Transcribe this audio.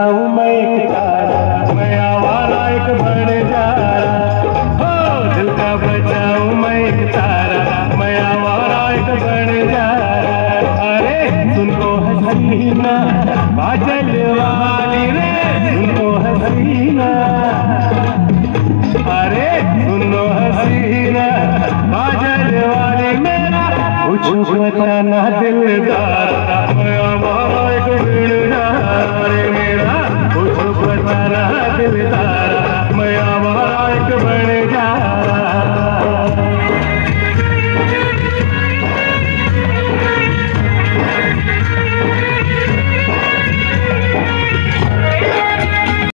बचाऊं मैं एक तारा, मैं आवारा एक बंजारा। हो दिल का बचाऊं मैं एक तारा, मैं आवारा एक बंजारा। अरे सुन ओ हसीना